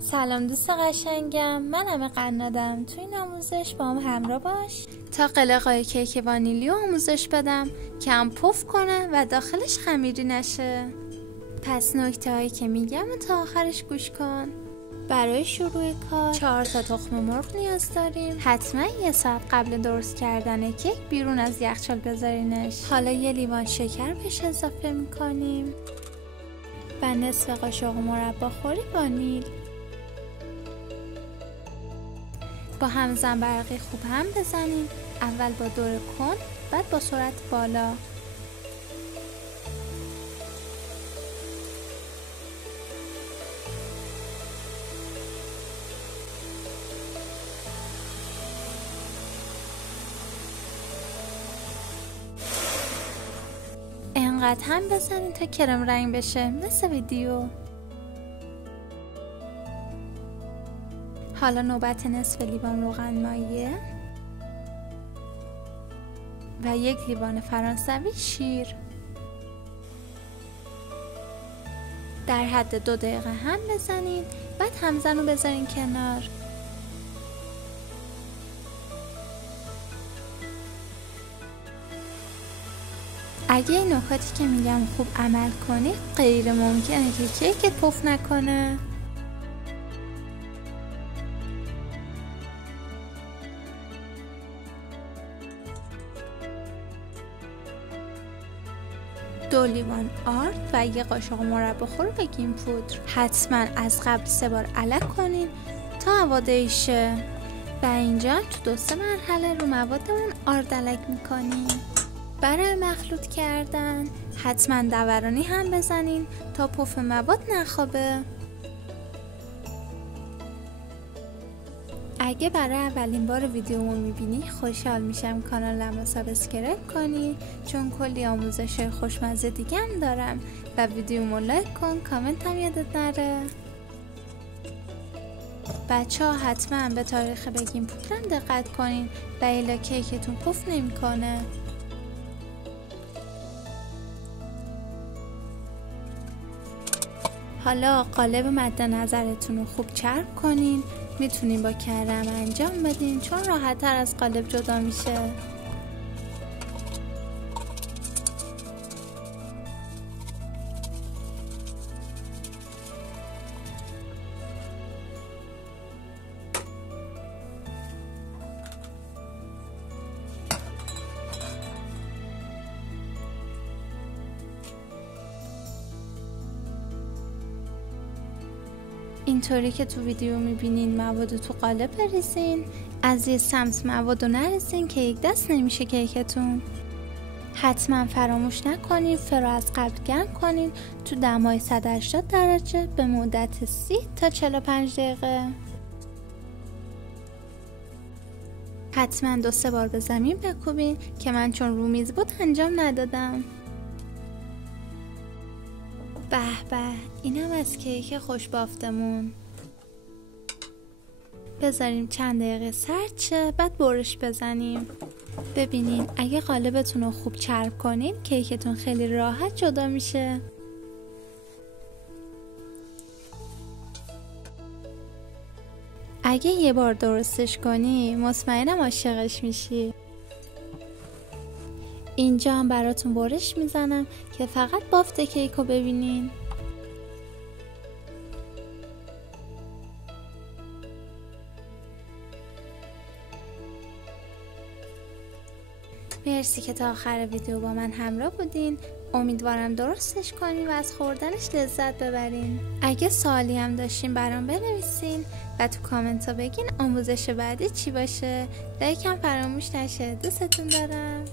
سلام دوست قشنگم، من همه قنادم. تو این آموزش با هم همراه باش تا قلقای کیک وانیلیو آموزش بدم که هم پف کنه و داخلش خمیری نشه. پس نکته هایی که میگم تا آخرش گوش کن. برای شروع کار 4 تا تخم مرغ نیاز داریم. حتما 1 ساعت قبل درست کردن کیک بیرون از یخچال بذارینش. حالا 1 لیوان شکر بهش اضافه میکنیم و نصف قاشق مربا خوری وانیل. با هم زنبرقی خوب هم بزنیم. اول با دور کن، بعد با سرعت بالا. انقدر هم بزنید تا کرم رنگ بشه مثل ویدیو. حالا نوبت نصف لیوان روغن مایه و 1 لیوان فرانسوی شیر. در حد 2 دقیقه هم بزنید، بعد همزن رو بذارین کنار. اگه این نکاتی که میگم خوب عمل کنید، غیر ممکنه که کیکت پف نکنه. دو لیوان آرد و 1 قاشق مربا خور بگیم پودر. حتما از قبل 3 بار علک کنین تا هواداری شه. و اینجا تو 2-3 مرحله رو موادمون آرد علک میکنیم. برای مخلوط کردن حتما دورانی هم بزنین تا پف مواد نخوابه. اگه برای اولین بار ویدیومو میبینی خوشحال میشم کانالمو سابسکرایب کنی، چون کلی آموزش خوشمزه دیگه هم دارم. و ویدیومو لایک کن، کامنت هم یادت نره. بچه ها حتما به تاریخ بگیم پودرم دقت کنین و الا کیکتون پف نمیکنه. حالا قالب مد نظرتون رو خوب چرب کنین. میتونین با کرم انجام بدین چون راحت تر از قالب جدا میشه. اینطوری که تو ویدیو میبینین مواد تو قالب بریزین. از یه سمت مواد رو نریزین که یک دست نمیشه کیکتون. حتما فراموش نکنین فرو از قبل گرم کنین تو دمای 180 درجه به مدت 30 تا 45 دقیقه. حتما 2-3 بار به زمین بکوبین که من چون رو میز بود انجام ندادم. به به، اینم از کیک خوش بافتمون. بذاریم چند دقیقه سرد شه، بعد برش بزنیم. ببینین اگه قالبتون رو خوب چرب کنین کیکتون خیلی راحت جدا میشه. اگه یه بار درستش کنی مطمئنم عاشقش میشی. اینجا هم براتون برش میزنم که فقط بافت کیک رو ببینین. مرسی که تا آخر ویدیو با من همراه بودین. امیدوارم درستش کنین و از خوردنش لذت ببرین. اگه سوالی هم داشتین برام بنویسین و تو کامنت ها بگین آموزش بعدی چی باشه. لایک هم فراموش نشه. دوستتون دارم.